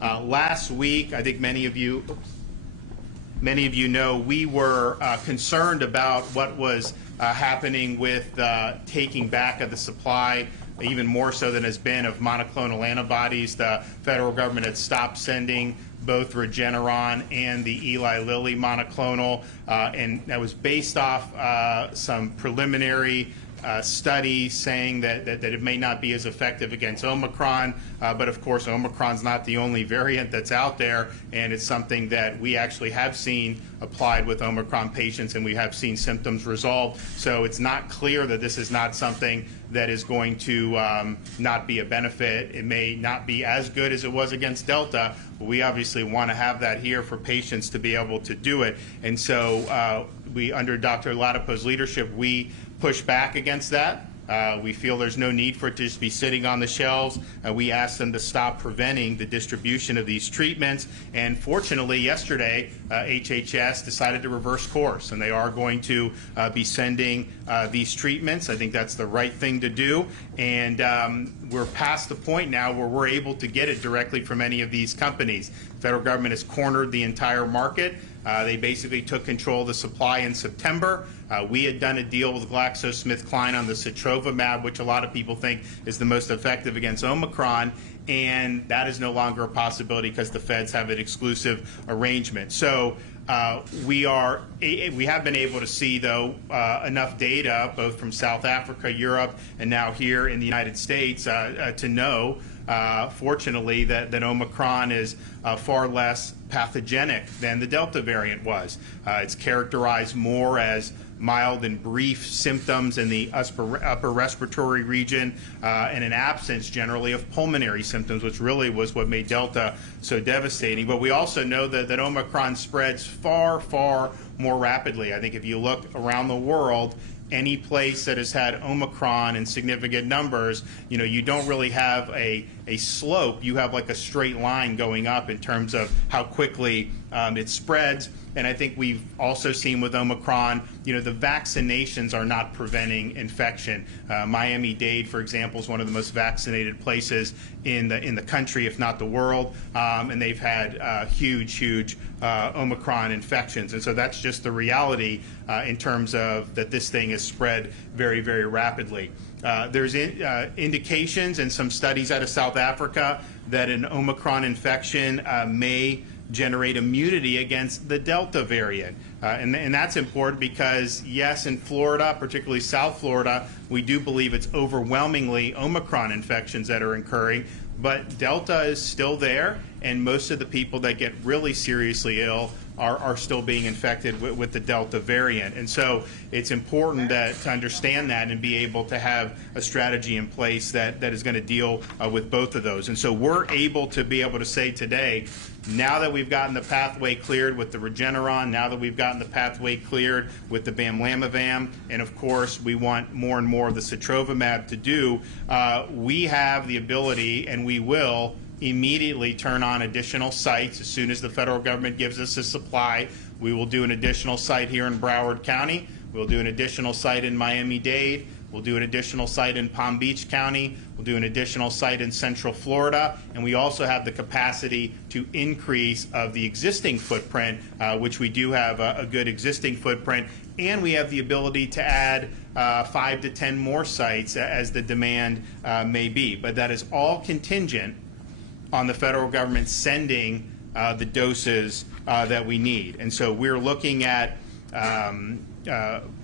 Last week, I think many of you know, we were concerned about what was happening with taking back of the supply, even more so than has been, of monoclonal antibodies. The federal government had stopped sending both Regeneron and the Eli Lilly monoclonal, and that was based off some preliminary studies saying that it may not be as effective against Omicron, but of course Omicron's not the only variant that's out there, and it's something that we actually have seen applied with Omicron patients, and we have seen symptoms resolve. So it's not clear that this is not something that is going to not be a benefit. It may not be as good as it was against Delta, but we obviously want to have that here for patients to be able to do it. And so we, under Dr. Ladapo's leadership, we push back against that. We feel there's no need for it to just be sitting on the shelves. We asked them to stop preventing the distribution of these treatments. And fortunately, yesterday, HHS decided to reverse course, and they are going to be sending these treatments. I think that's the right thing to do. And we're past the point now where we're able to get it directly from any of these companies. The federal government has cornered the entire market. They basically took control of the supply in September. We had done a deal with GlaxoSmithKline on the sotrovimab, which a lot of people think is the most effective against Omicron, and that is no longer a possibility because the feds have an exclusive arrangement. So we have been able to see, though, enough data, both from South Africa, Europe, and now here in the United States, to know, fortunately, that Omicron is far less pathogenic than the Delta variant was. It's characterized more as mild and brief symptoms in the upper respiratory region, and an absence generally of pulmonary symptoms, which really was what made Delta so devastating. But we also know that Omicron spreads far, far more rapidly. I think if you look around the world, any place that has had Omicron in significant numbers, you don't really have a slope. You have like a straight line going up in terms of how quickly it spreads. And I think we've also seen with Omicron, the vaccinations are not preventing infection. Miami-Dade, for example, is one of the most vaccinated places in the country, if not the world, and they've had huge Omicron infections. And so that's just the reality in terms of that this thing is spread very, very rapidly. There's indications and some studies out of South Africa that an Omicron infection may generate immunity against the Delta variant. And that's important because, yes, in Florida, particularly South Florida, we do believe it's overwhelmingly Omicron infections that are occurring, but Delta is still there, and most of the people that get really seriously ill are still being infected with the Delta variant. And so it's important to understand that and be able to have a strategy in place that is going to deal with both of those. And so we're able to say today, now that we've gotten the pathway cleared with the Regeneron, now that we've gotten the pathway cleared with the Bamlanivimab, and of course we want more and more of the sotrovimab to do, we have the ability, and we will immediately turn on additional sites as soon as the federal government gives us a supply. We will do an additional site here in Broward County. We'll do an additional site in Miami-Dade. We'll do an additional site in Palm Beach County. We'll do an additional site in Central Florida. And we also have the capacity to increase of the existing footprint, which we do have a good existing footprint. And we have the ability to add 5 to 10 more sites as the demand may be. But that is all contingent on the federal government sending the doses that we need. And so we're looking at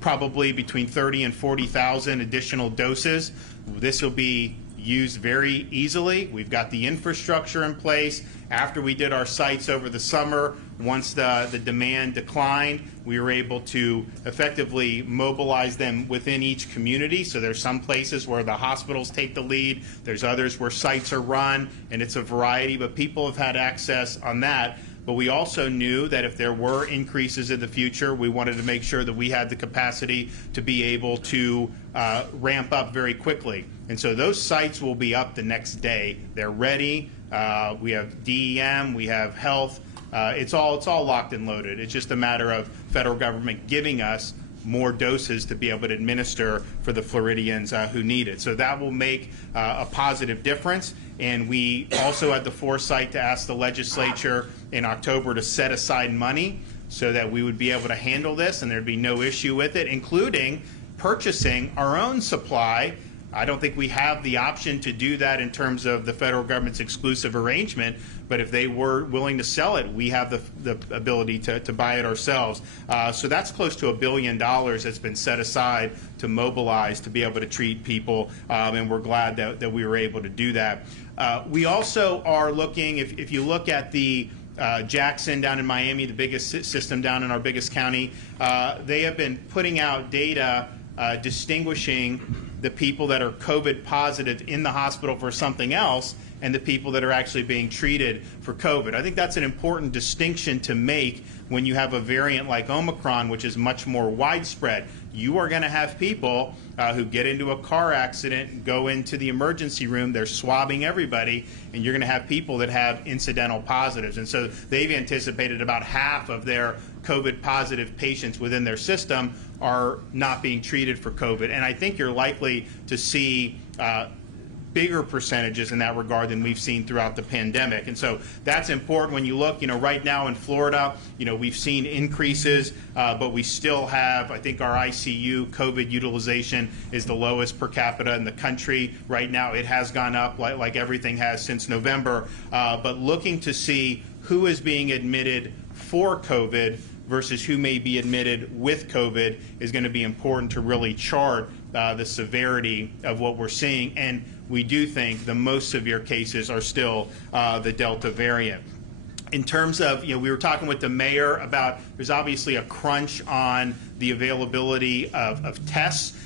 probably between 30 and 40,000 additional doses. This will be used very easily. We've got the infrastructure in place. After we did our sites over the summer, once the demand declined, we were able to effectively mobilize them within each community. So there's some places where the hospitals take the lead, there's others where sites are run, and it's a variety, but people have had access on that. But we also knew that if there were increases in the future, we wanted to make sure that we had the capacity to be able to ramp up very quickly. And so those sites will be up the next day. They're ready. We have DEM, we have health. It's all locked and loaded. It's just a matter of federal government giving us more doses to be able to administer for the Floridians who need it. So that will make a positive difference. And we also had the foresight to ask the legislature in October to set aside money so that we would be able to handle this and there'd be no issue with it, including purchasing our own supply. I don't think we have the option to do that in terms of the federal government's exclusive arrangement, but if they were willing to sell it, we have the ability to buy it ourselves. So that's close to $1 billion that's been set aside to mobilize to be able to treat people, and we're glad that we were able to do that. We also are looking, if you look at the Jackson down in Miami, the biggest system down in our biggest county, they have been putting out data distinguishing the people that are COVID positive in the hospital for something else and the people that are actually being treated for COVID. I think that's an important distinction to make when you have a variant like Omicron, which is much more widespread. You are going to have people who get into a car accident, go into the emergency room, they're swabbing everybody, and you're going to have people that have incidental positives. And so they've anticipated about half of their COVID positive patients within their system are not being treated for COVID. And I think you're likely to see bigger percentages in that regard than we've seen throughout the pandemic. And so that's important when you look, right now in Florida, we've seen increases, but we still have, I think our ICU COVID utilization is the lowest per capita in the country. Right now it has gone up like everything has since November, but looking to see who is being admitted for COVID versus who may be admitted with COVID is going to be important to really chart the severity of what we're seeing. And we do think the most severe cases are still the Delta variant. In terms of, we were talking with the mayor about there's obviously a crunch on the availability of tests.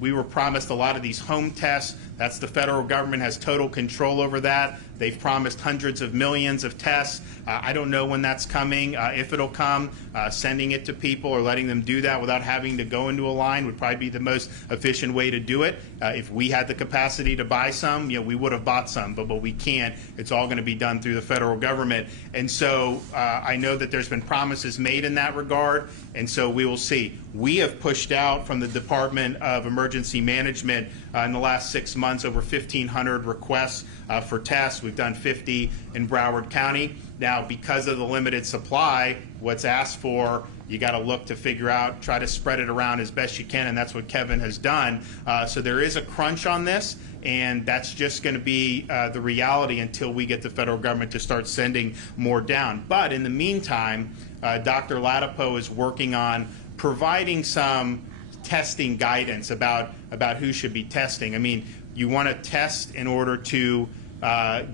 We were promised a lot of these home tests. That's the federal government has total control over that. They've promised hundreds of millions of tests. I don't know when that's coming, if it'll come. Sending it to people or letting them do that without having to go into a line would probably be the most efficient way to do it. If we had the capacity to buy some, we would have bought some, but we can't. It's all going to be done through the federal government. And so I know that there's been promises made in that regard, and so we will see. We have pushed out from the Department of Emergency Management in the last 6 months over 1,500 requests for tests. We've done 50 in Broward County. Now, because of the limited supply, what's asked for, you got to look to figure out, try to spread it around as best you can, and that's what Kevin has done. So there is a crunch on this, and that's just going to be the reality until we get the federal government to start sending more down. But in the meantime, Dr. Latipo is working on providing some testing guidance about who should be testing. I mean, you want to test in order to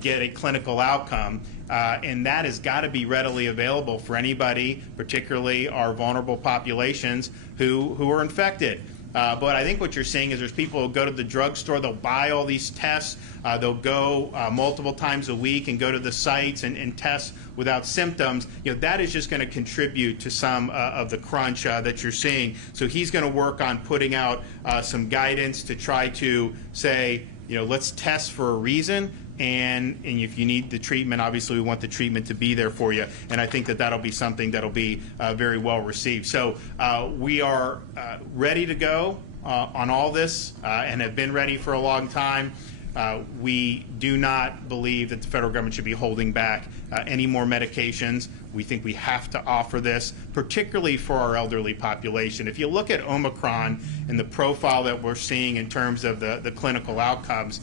get a clinical outcome, and that has got to be readily available for anybody, particularly our vulnerable populations who are infected. But I think what you're seeing is there's people who go to the drugstore, they'll buy all these tests, they'll go multiple times a week and go to the sites and test without symptoms. That is just going to contribute to some of the crunch that you're seeing. So he's going to work on putting out some guidance to try to say, let's test for a reason. And if you need the treatment, obviously we want the treatment to be there for you. And I think that that'll be something that'll be very well received. So we are ready to go on all this and have been ready for a long time. We do not believe that the federal government should be holding back any more medications. We think we have to offer this, particularly for our elderly population. If you look at Omicron and the profile that we're seeing in terms of the clinical outcomes,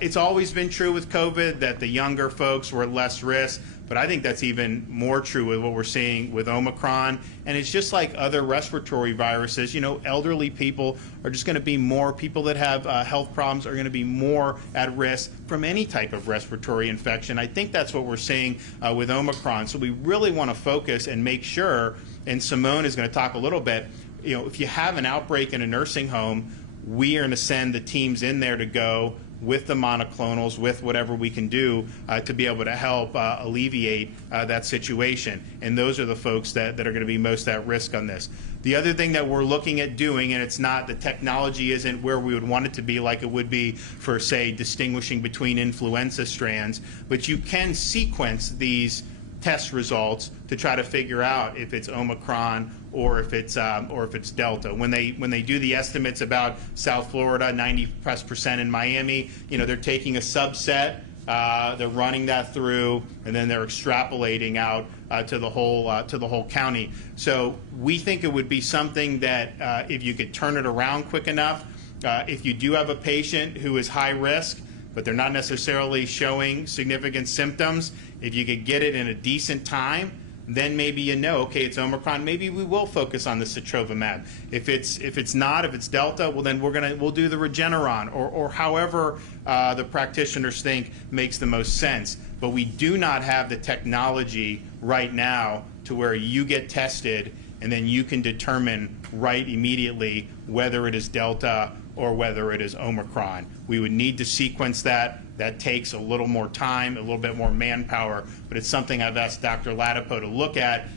it's always been true with COVID that the younger folks were at less risk, but I think that's even more true with what we're seeing with Omicron. And it's just like other respiratory viruses. Elderly people are just going to be more, people that have health problems are going to be more at risk from any type of respiratory infection. I think that's what we're seeing with Omicron. So we really want to focus and make sure, and Simone is going to talk a little bit, if you have an outbreak in a nursing home, we are going to send the teams in there to go with the monoclonals, with whatever we can do to be able to help alleviate that situation. And those are the folks that are going to be most at risk on this. The other thing that we're looking at doing, and it's not, the technology isn't where we would want it to be like it would be for, say, distinguishing between influenza strands, but you can sequence these test results to try to figure out if it's Omicron or if it's Delta. When they do the estimates about South Florida, 90+% in Miami, they're taking a subset, they're running that through, and then they're extrapolating out to the whole county. So we think it would be something that if you could turn it around quick enough, if you do have a patient who is high risk, but they're not necessarily showing significant symptoms, if you could get it in a decent time, then maybe okay, it's Omicron. Maybe we will focus on the sotrovimab. If it's not, if it's Delta, well then we'll do the Regeneron or however the practitioners think makes the most sense. But we do not have the technology right now to where you get tested and then you can determine right immediately whether it is Delta or whether it is Omicron. We would need to sequence that. That takes a little more time, a little bit more manpower, but it's something I've asked Dr. Latipo to look at,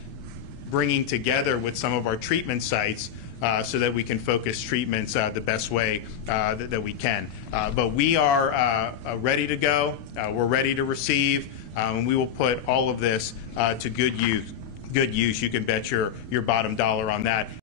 bringing together with some of our treatment sites so that we can focus treatments the best way that we can. But we are ready to go. We're ready to receive, and we will put all of this to good use. You can bet your bottom dollar on that.